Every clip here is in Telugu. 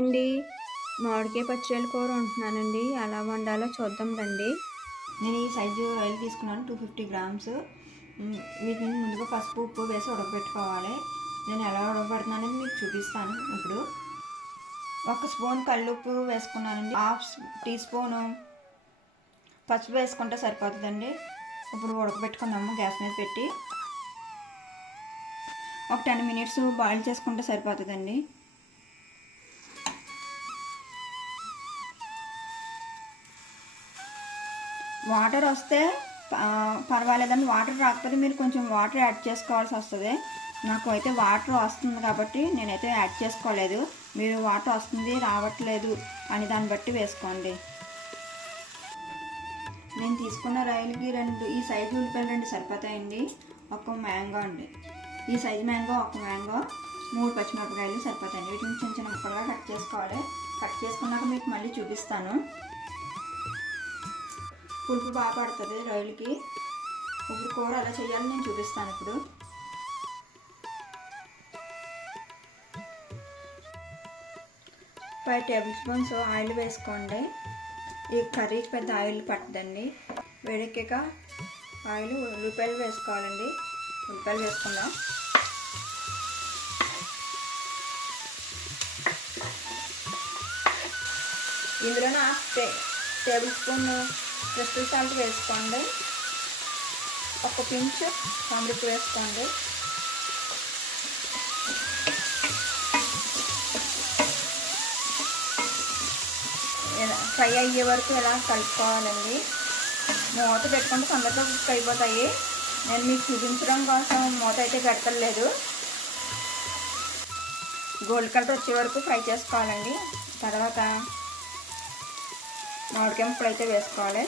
అండి, మామిడికాయ పచ్చడి కూర వండుతున్నానండి. ఎలా వండాలో చూద్దాం రండి. నేను ఈ సైజు ఆయిల్ తీసుకున్నాను, 250 గ్రామ్స్. వీటిని ముందుగా పసుపు ఉప్పు వేసి ఉడకబెట్టుకోవాలి. నేను ఎలా ఉడకబెడుతున్నానని మీకు చూపిస్తాను. ఇప్పుడు 1 స్పూన్ కల్లుప్పు వేసుకున్నానండి. 1/2 టీ స్పూను పసుపు వేసుకుంటే సరిపోతుందండి. ఇప్పుడు ఉడకబెట్టుకుందాము. గ్యాస్ మీద పెట్టి ఒక 10 మినిట్స్ బాయిల్ చేసుకుంటే సరిపోతుందండి. వాటర్ వస్తే పర్వాలేదండి. వాటర్ రాకపోతే మీరు కొంచెం వాటర్ యాడ్ చేసుకోవాల్సి వస్తుంది. నాకు అయితే వాటర్ వస్తుంది కాబట్టి నేనైతే యాడ్ చేసుకోలేదు. మీరు వాటర్ వస్తుంది రావట్లేదు అని దాన్ని బట్టి వేసుకోండి. నేను తీసుకున్న రాయలకి ఈ సైజు ఉల్లిపాయలు 2 సరిపోతాయండి. ఒక మ్యాంగో అండి, ఈ సైజు మ్యాంగో, ఒక మ్యాంగో, 3 పచ్చిమిరపకాయలు సరిపోతాయండి. వీటిని చిన్న చిన్న ముక్కలుగా కట్ చేసుకోవాలి. కట్ చేసుకున్నాక మీకు మళ్ళీ చూపిస్తాను. పులుపు బాగా పడుతుంది రొయ్యలకి. ఇప్పుడు కూర ఎలా చేయాలో నేను చూపిస్తాను. ఇప్పుడు 5 టేబుల్ స్పూన్స్ ఆయిల్ వేసుకోండి. ఈ కర్రీకి పెద్ద ఆయిల్ పట్టదండి. వేడెక్కాక ఆయిల్ ఉల్లిపాయలు వేసుకోవాలండి. ఉల్లిపాయలు వేసుకుందాం. ఇందులో 1/2 టేబుల్ స్పూన్ క్రిస్టల్ సాల్ట్ వేసుకోండి. ఒక పించ్ సాంబ్రిక్ వేసుకోండి. ఫ్రై అయ్యే వరకు ఇలా కలుపుకోవాలండి. మూత పెట్టుకుంటే తొందరగా కుక్ అయిపోతాయి. నేను మీకు చూపించడం కోసం మూత అయితే పెడతలేదు. గోల్డ్ కలర్ వచ్చే వరకు ఫ్రై చేసుకోవాలండి. తర్వాత మామిడికాయ ముక్కలు అయితే వేసుకోవాలి.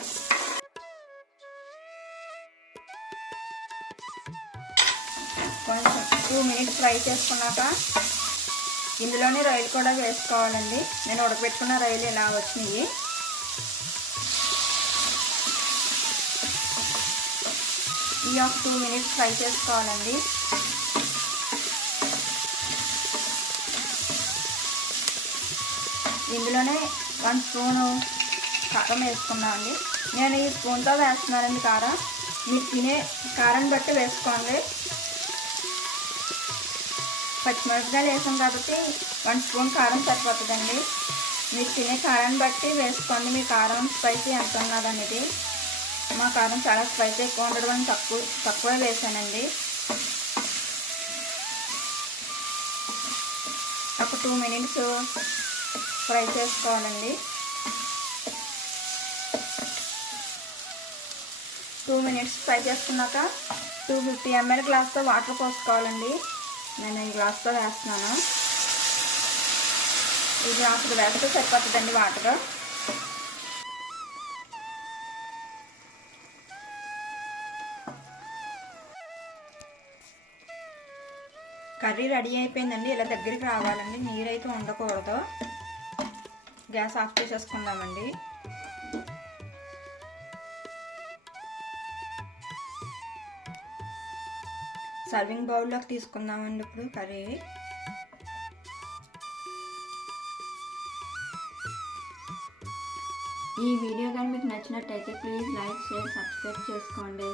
కొంచెం 2 మినిట్స్ ఫ్రై చేసుకున్నాక ఇందులోనే రొయ్యలు కూడా వేసుకోవాలండి. నేను ఉడకబెట్టుకున్న రొయ్యలు ఇలా వచ్చినాయి. ఈ ఒక 2 మినిట్స్ ఫ్రై చేసుకోవాలండి. ఇందులోనే 1 స్పూను కారం వేసుకున్నామండి. నేను ఈ స్పూన్తో వేస్తున్నానండి కారం. మీరు తినే కారం బట్టి వేసుకోండి. పచ్చిమిరపకాయలు వేసాం కాబట్టి 1 స్పూన్ కారం సరిపోతుందండి. మీరు తినే కారాన్ని బట్టి వేసుకోండి. మీ కారం స్పైసీ ఎంత ఉన్నదనేది. మా కారం చాలా స్పైసీ ఎక్కువ ఉండడం అని తక్కువే వేసానండి. ఒక 2 మినిట్స్ ఫ్రై చేసుకోవాలండి. 2 మినిట్స్ ఫ్రై చేసుకున్నాక 250 ml గ్లాస్తో వాటర్ పోసుకోవాలండి. నేను ఈ గ్లాస్తో వేస్తున్నాను. ఈ గ్లాసులో వేస్తే సరిపోతుందండి వాటర్. కర్రీ రెడీ అయిపోయిందండి. ఇలా దగ్గరికి రావాలండి. నీరైతే ఉండకూడదు. Gas off చేసేసుకుందామండి. సర్వింగ్ బౌల్లోకి తీసుకుందామండి ఇప్పుడు కర్రీ. ఈ వీడియో కానీ మీకు నచ్చినట్టయితే ప్లీజ్ లైక్, షేర్, సబ్స్క్రైబ్ చేసుకోండి.